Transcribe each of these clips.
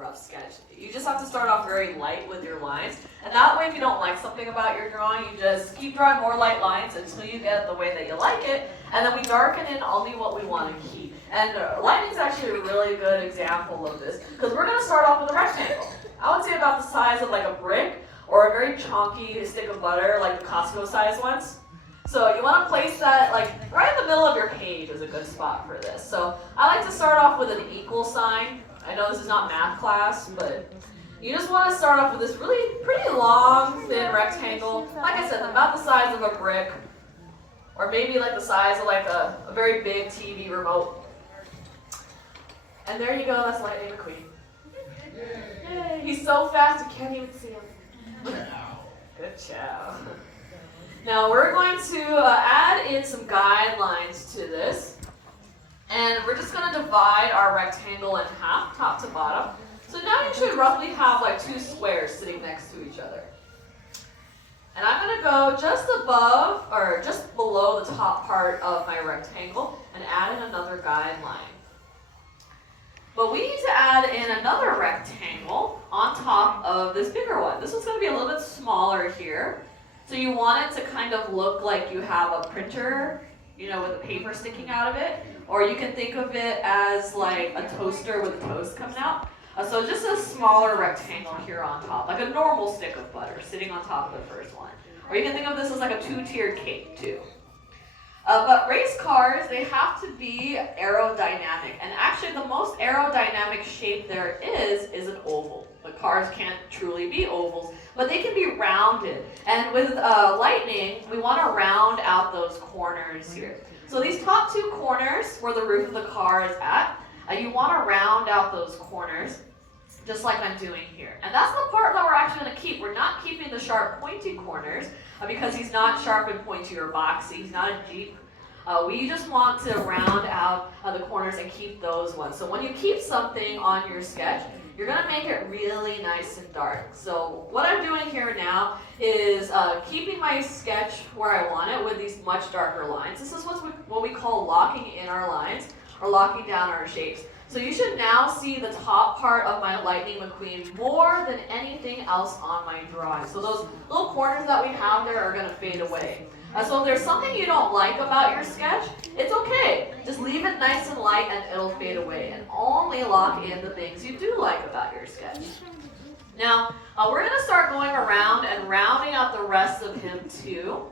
rough sketch. You just have to start off very light with your lines. And that way, if you don't like something about your drawing, you just keep drawing more light lines until you get the way that you like it. And then we darken in only what we want to keep. And lightning is actually a really good example of this, because we're going to start off with a rectangle. I would say about the size of like a brick or a very chunky stick of butter, like the Costco size ones. So you want to place that like right in the middle of your page is a good spot for this. So I like to start off with an equal sign. I know this is not math class, but you just want to start off with this really pretty long, thin rectangle. Like I said, about the size of a brick, or maybe like the size of like a very big TV remote. And there you go, that's Lightning McQueen. Yay. He's so fast you can't even see him. Good job. Now we're going to add in some guidelines to this. And we're just going to divide our rectangle in half, top to bottom. So now you should roughly have like two squares sitting next to each other. And I'm going to go just above, or just below the top part of my rectangle and add in another guideline. But we need to add in another rectangle on top of this bigger one. This one's going to be a little bit smaller here. So you want it to kind of look like you have a printer, you know, with the paper sticking out of it. Or you can think of it as like a toaster with the toast coming out. So just a smaller rectangle here on top, like a normal stick of butter sitting on top of the first one. Or you can think of this as like a two-tiered cake too. But race cars, they have to be aerodynamic. And actually the most aerodynamic shape there is an oval. The cars can't truly be ovals, but they can be rounded. And with lightning, we want to round out those corners here. So these top two corners where the roof of the car is at, you want to round out those corners just like I'm doing here. And that's the part that we're actually going to keep. We're not keeping the sharp pointy corners because he's not sharp and pointy or boxy. He's not a Jeep. We just want to round out the corners and keep those ones. So when you keep something on your sketch, you're going to make it really nice and dark. So what I'm doing here now is keeping my sketch where I want it with these much darker lines. This is what we call locking in our lines or locking down our shapes. So you should now see the top part of my Lightning McQueen more than anything else on my drawing. So those little corners that we have there are going to fade away. So if there's something you don't like about your sketch, it's okay. Just leave it nice and light and it'll fade away. And only lock in the things you do like about your sketch. Now, we're going to start going around and rounding out the rest of him too.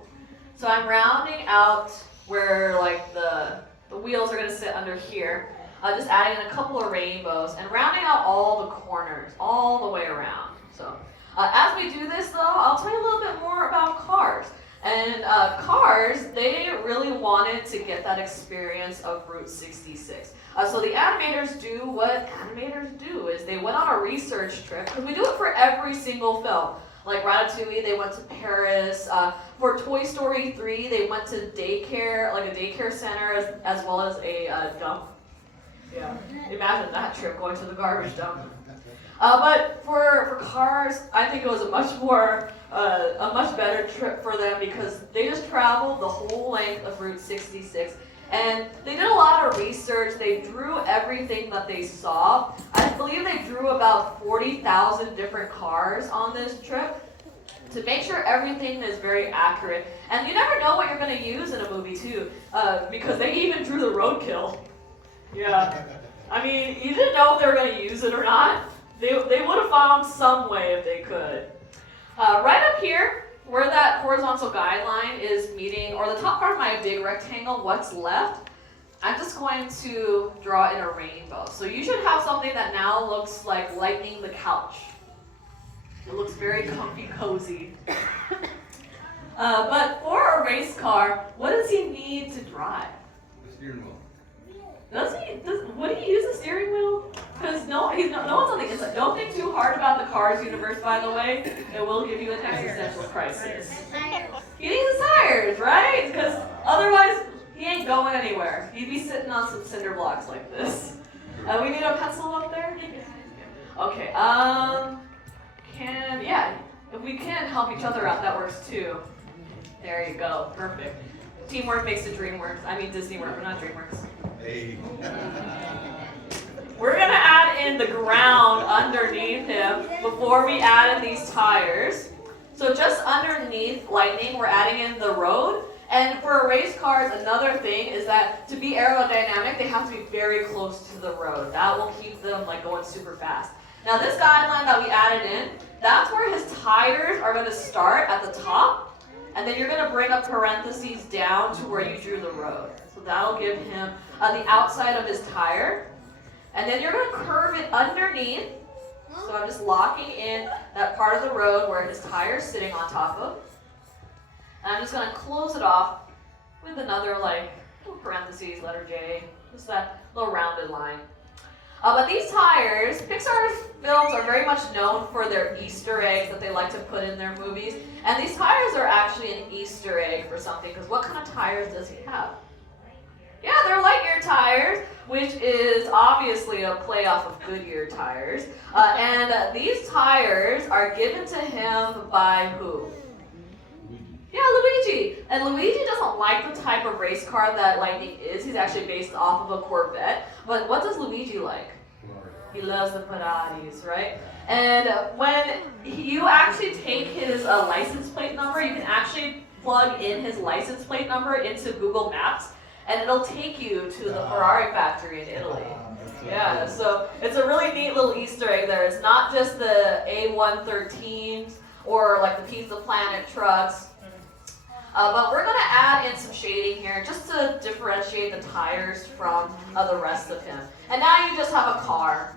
So I'm rounding out where like the wheels are going to sit under here. Just adding in a couple of rainbows and rounding out all the corners all the way around. So as we do this though, I'll tell you a little bit more about cars. And cars, they really wanted to get that experience of Route 66. So the animators do what animators do, is they went on a research trip, because we do it for every single film. Like Ratatouille, they went to Paris. For Toy Story 3, they went to daycare, like a daycare center, as well as a dump. Yeah, imagine that trip, going to the garbage dump. But for cars, I think it was a much better trip for them because they just traveled the whole length of Route 66. And they did a lot of research. They drew everything that they saw. I believe they drew about 40,000 different cars on this trip to make sure everything is very accurate. And you never know what you're going to use in a movie too, because they even drew the roadkill. Yeah. I mean, you didn't know if they were going to use it or not. They would have found some way if they could. Right up here, where that horizontal guideline is meeting, or the top part of my big rectangle, what's left, I'm just going to draw in a rainbow. So you should have something that now looks like Lightning the couch. It looks very comfy, cozy. But for a race car, what does he need to drive? The steering wheel. Would he use a steering wheel? Because no one's on the inside. Don't think too hard about the Cars universe, by the way. It will give you an existential crisis. He needs the tires, right? Because otherwise, he ain't going anywhere. He'd be sitting on some cinder blocks like this. We need a pencil up there? Okay, if we can help each other out, that works too. There you go, perfect. Teamwork makes the dream work. I mean Disney work, but not DreamWorks. Hey. We're gonna add in the ground underneath him before we add in these tires. So just underneath Lightning, we're adding in the road. And for race cars, another thing is that to be aerodynamic, they have to be very close to the road. That will keep them like going super fast. Now this guideline that we added in, that's where his tires are going to start at the top. And then you're going to bring a parentheses down to where you drew the road. So that'll give him the outside of his tire. And then you're going to curve it underneath. So I'm just locking in that part of the road where his tire is sitting on top of. And I'm just going to close it off with another like little parentheses, letter J, just that little rounded line. But these tires, Pixar's films are very much known for their Easter eggs that they like to put in their movies. And these tires are actually an Easter egg for something, because what kind of tires does he have? Yeah, they're Lightyear tires, which is obviously a play off of Goodyear tires. And these tires are given to him by who? Yeah, Luigi. And Luigi doesn't like the type of race car that Lightning is. He's actually based off of a Corvette. But what does Luigi like? He loves the Ferraris, right? And when you actually take his license plate number, you can actually plug in his license plate number into Google Maps, and it'll take you to the Ferrari factory in Italy. Yeah, so it's a really neat little Easter egg there. It's not just the A113s or like the Pizza Planet trucks. But we're going to add in some shading here just to differentiate the tires from the rest of him. And now you just have a car.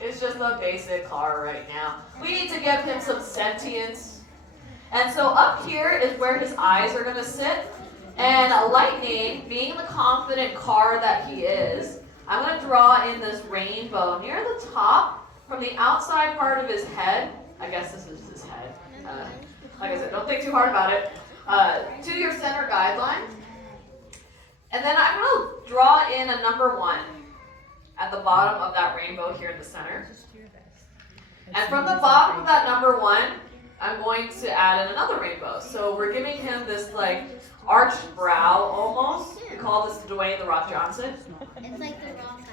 It's just a basic car right now. We need to give him some sentience. And so up here is where his eyes are going to sit. And Lightning, being the confident car that he is, I'm going to draw in this rainbow near the top from the outside part of his head. I guess this is his head. Like I said, don't think too hard about it. To your center guideline. And then I'm going to draw in a number 1 at the bottom of that rainbow here in the center. And from the bottom of that number 1, I'm going to add in another rainbow. So we're giving him this like arched brow almost. We call this Dwayne The Rock Johnson. It's like the Rock guy.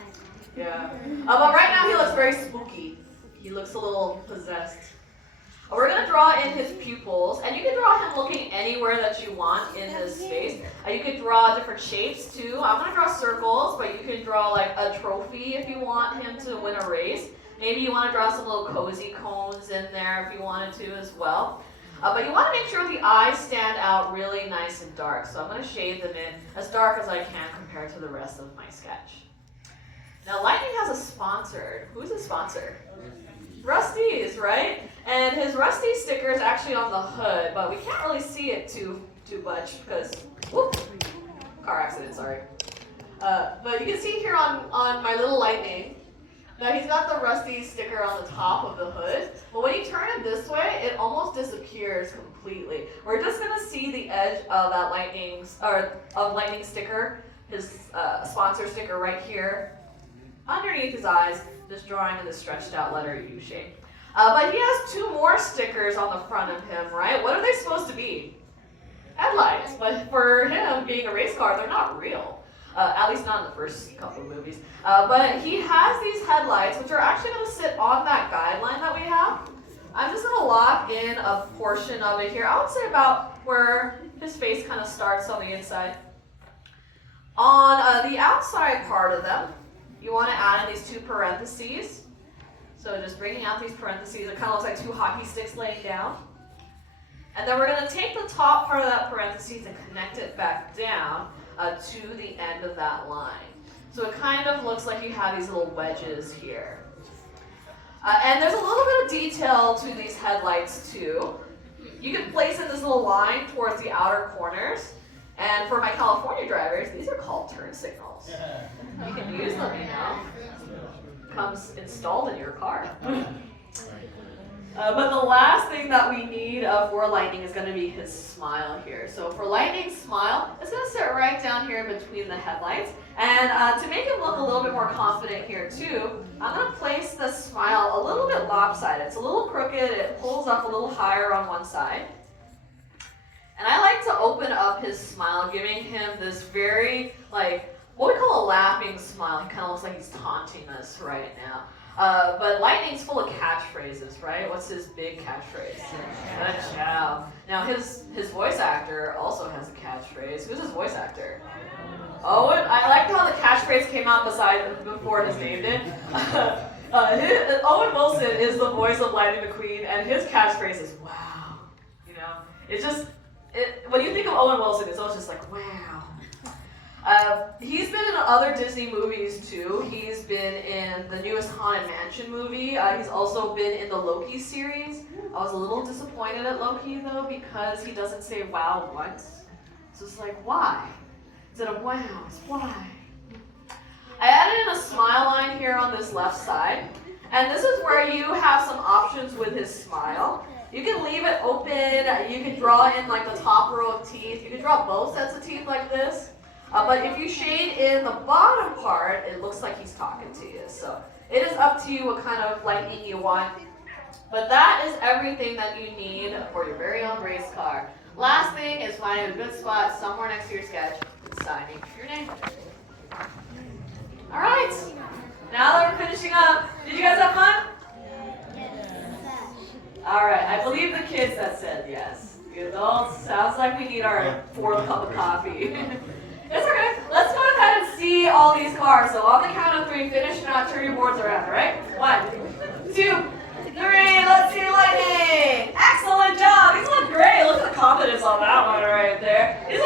Yeah. But right now he looks very spooky. He looks a little possessed. We're going to draw in his pupils, and you can draw him looking anywhere that you want in this space. You can draw different shapes too. I'm going to draw circles, but you can draw like a trophy if you want him to win a race. Maybe you want to draw some little cozy cones in there if you wanted to as well. But you want to make sure the eyes stand out really nice and dark. So I'm going to shade them in as dark as I can compared to the rest of my sketch. Now Lightning has a sponsor. Who's a sponsor? Rusty's, right? And his Rusty sticker is actually on the hood, but we can't really see it too much because, whoop, car accident, sorry. But you can see here on my little Lightning, now he's got the Rusty sticker on the top of the hood, but when you turn it this way, it almost disappears completely. We're just gonna see the edge of that Lightning sticker, his sponsor sticker right here, underneath his eyes, just drawing in the stretched out letter U shape. But he has 2 more stickers on the front of him, right? What are they supposed to be? Headlights. But for him, being a race car, they're not real. At least not in the first couple of movies. But he has these headlights, which are actually going to sit on that guideline that we have. I'm just going to lock in a portion of it here. I would say about where his face kind of starts on the inside. On the outside part of them, you want to add in these 2 parentheses. So just bringing out these parentheses, it kind of looks like 2 hockey sticks laying down. And then we're going to take the top part of that parentheses and connect it back down to the end of that line. So it kind of looks like you have these little wedges here. And there's a little bit of detail to these headlights too. You can place in this little line towards the outer corners. And for my California drivers, these are called turn signals. You can use them, you know. Comes installed in your car. But the last thing that we need for Lightning is going to be his smile here. So for Lightning's smile, it's going to sit right down here in between the headlights. And to make him look a little bit more confident here too, I'm going to place the smile a little bit lopsided. It's a little crooked. It pulls up a little higher on one side. And I like to open up his smile, giving him this very, like, what we call a laughing smile. He kind of looks like he's taunting us right now. But Lightning's full of catchphrases, right? What's his big catchphrase? Good chow. Now his voice actor also has a catchphrase. Who's his voice actor? Owen. I liked how the catchphrase came out before his name did. Owen Wilson is the voice of Lightning McQueen, and his catchphrase is "Wow." You know, it's just when you think of Owen Wilson, it's always just like "Wow." He's been in other Disney movies too. He's been in the newest Haunted Mansion movie. He's also been in the Loki series. I was a little disappointed at Loki though because he doesn't say "wow" once. So it's like, why? Instead of "wow," it's "why." I added in a smile line here on this left side. And this is where you have some options with his smile. You can leave it open. You can draw in like the top row of teeth. You can draw both sets of teeth like this. But if you shade in the bottom part, it looks like he's talking to you. So it is up to you what kind of lightning you want. But that is everything that you need for your very own race car. Last thing is finding a good spot somewhere next to your sketch and signing your name. All right. Now that we're finishing up, did you guys have fun? All right. I believe the kids that said yes. The adults, sounds like we need our fourth cup of coffee. It's okay. Let's go ahead and see all these cars. So on the count of 3, finish and not turn your boards around, all right? 1, 2, 3. Let's see lightning. Excellent job. These look great. Look at the confidence on that one right there. These